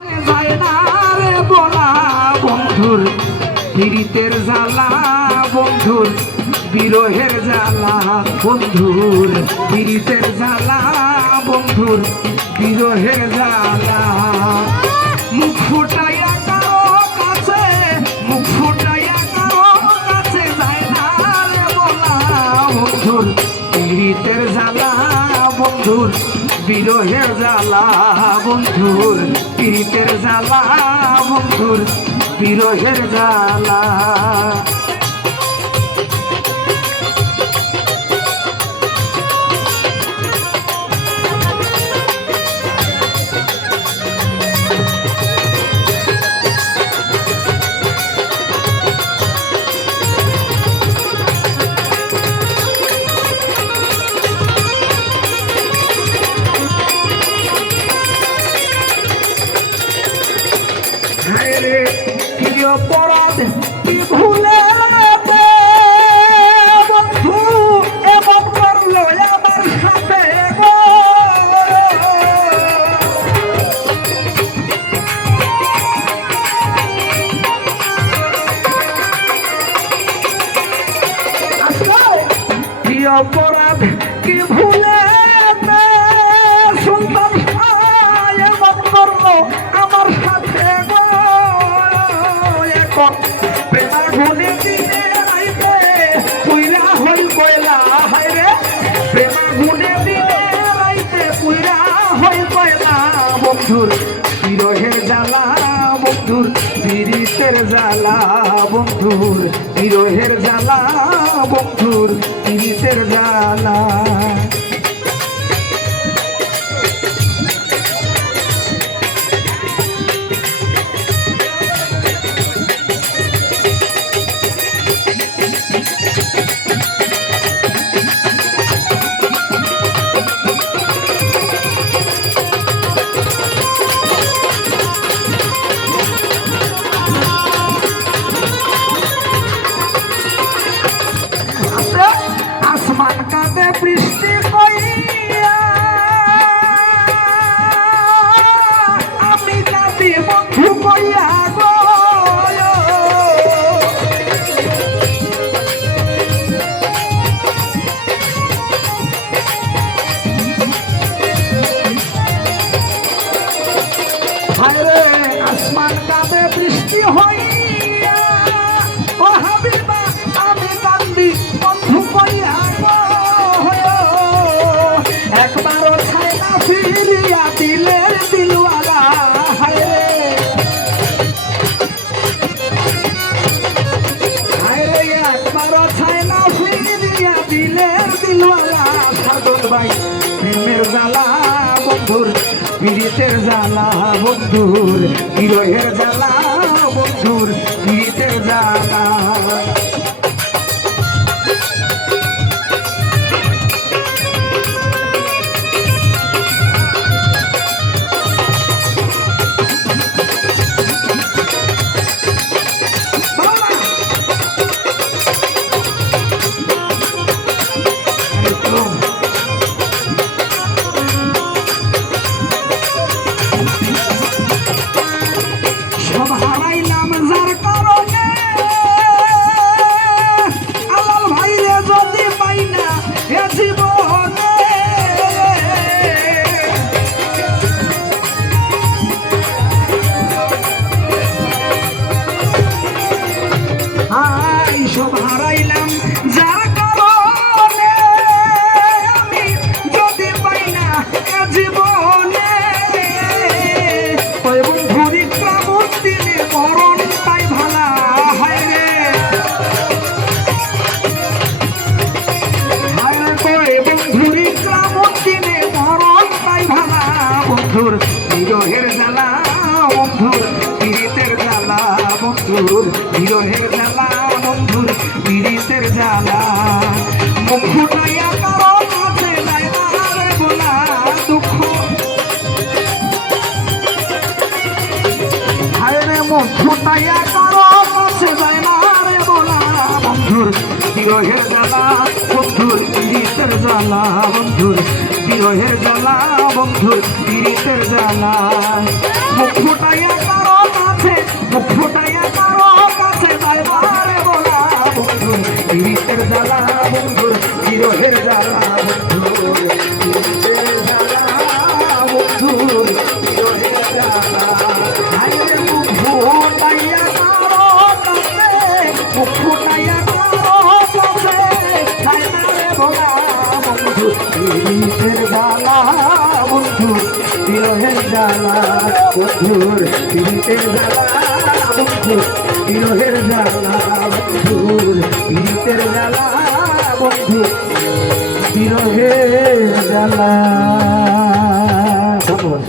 যায় না রে বলা বন্ধুর পীড়িতের জ্বালা বন্ধুর বিরহের জ্বালা বন্ধুর পীড়িতের জ্বালা বন্ধুর বিরহের জ্বালা মুখ ফুটাইয়া কারো কাছে মুখ ফুটাইয়া কারো কাছে যায় না রে বলা বন্ধুর পীড়িতের জ্বালা বন্ধুর বিরহের জ্বালা বন্ধুর পীড়িতের জ্বালা বন্ধুর বিরহের জ্বালা কি অপরাধ কি ভুলে বন্ধু এমন করলো আমার সাথে কি অপরাধ কি ভুলে সুন্দর এমন করলো আমার সাথে প্রেমা গুনে দিনে রাইতে পুইরা হল কয়লা হায় রে প্রেমা গুনে দিনে রাইতে পুইরা হল কয়লা বন্ধুর বিরহের জ্বালা বন্ধুর পীড়িতের জ্বালা বন্ধুর বিরহের জ্বালা বন্ধুর পীড়িতের জ্বালা আসমান কাঁদে বৃষ্টি কইয়া আমি কাঁদি বন্ধু কইয়া গো হায়রে আসমান কাঁদে বৃষ্টি হইয়া ও হাবিবা আমি কান্দি বন্ধু কইয়া একবারও ছায়না ফিরিয়া দিলের দিলওয়ালা হায়রে হায়রে একবারও ছায়না ফিরিয়া দিলের দিলওয়ালা সাধন ভাই প্রেমের জ্বালা বন্ধুর পীড়িতের জ্বালা বন্ধুর বিরহের জ্বালা বন্ধুর পীড়িতের জ্বালা সব হারাইলাম যার কারণে আলাল ভাইরে যদি পাই না এ জীবনে সব হারাইলাম যার কারণে আমি যদি পাই না এ জীবনে বন্ধুরি ক্রামত দিলে মরণ পাই ভালা হায় রে বন্ধুরি ক্রামত দিলে মরণ পাই ভালা বন্ধুর বিরহের জ্বালা বন্ধুর পীড়িতের জ্বালা বন্ধুর বিরহের জ্বালা বন্ধুর পীড়িতের জ্বালা মুখ ফুটাইয়া কারো কাছে যায় না রে বলা দুঃখ হায়রে মুখ ফুটাইয়া কারো কাছে যায় না রে বলা বন্ধুর বিরহের জ্বালা বন্ধুর পীড়িতের জ্বালা বন্ধুর বিরহের জ্বালা বন্ধুর পীড়িতের জ্বালা মুখ ফুটাইয়া কারো কাছে মুখ ফুটাইয়া কারো কাছে যাইবারে বলা বন্ধুর পীড়িতের জ্বালা বন্ধুর বিরহের জ্বালা বন্ধুর পীড়িতের জ্বালা বন্ধুর বিরহের জ্বালা আইরে মুখ ফুটাইয়া কারো কাছে মুখ ফুটাইয়া কারো কাছে যাইবারে বলা বন্ধুর পীড়িতের জ্বালা বন্ধুর বিরহের জ্বালা বন্ধুর পীড়িতের জ্বালা বন্ধুর বিরহের জ্বালা বন্ধুর পীড়িতের জ্বালা বন্ধুর বিরহের জ্বালা।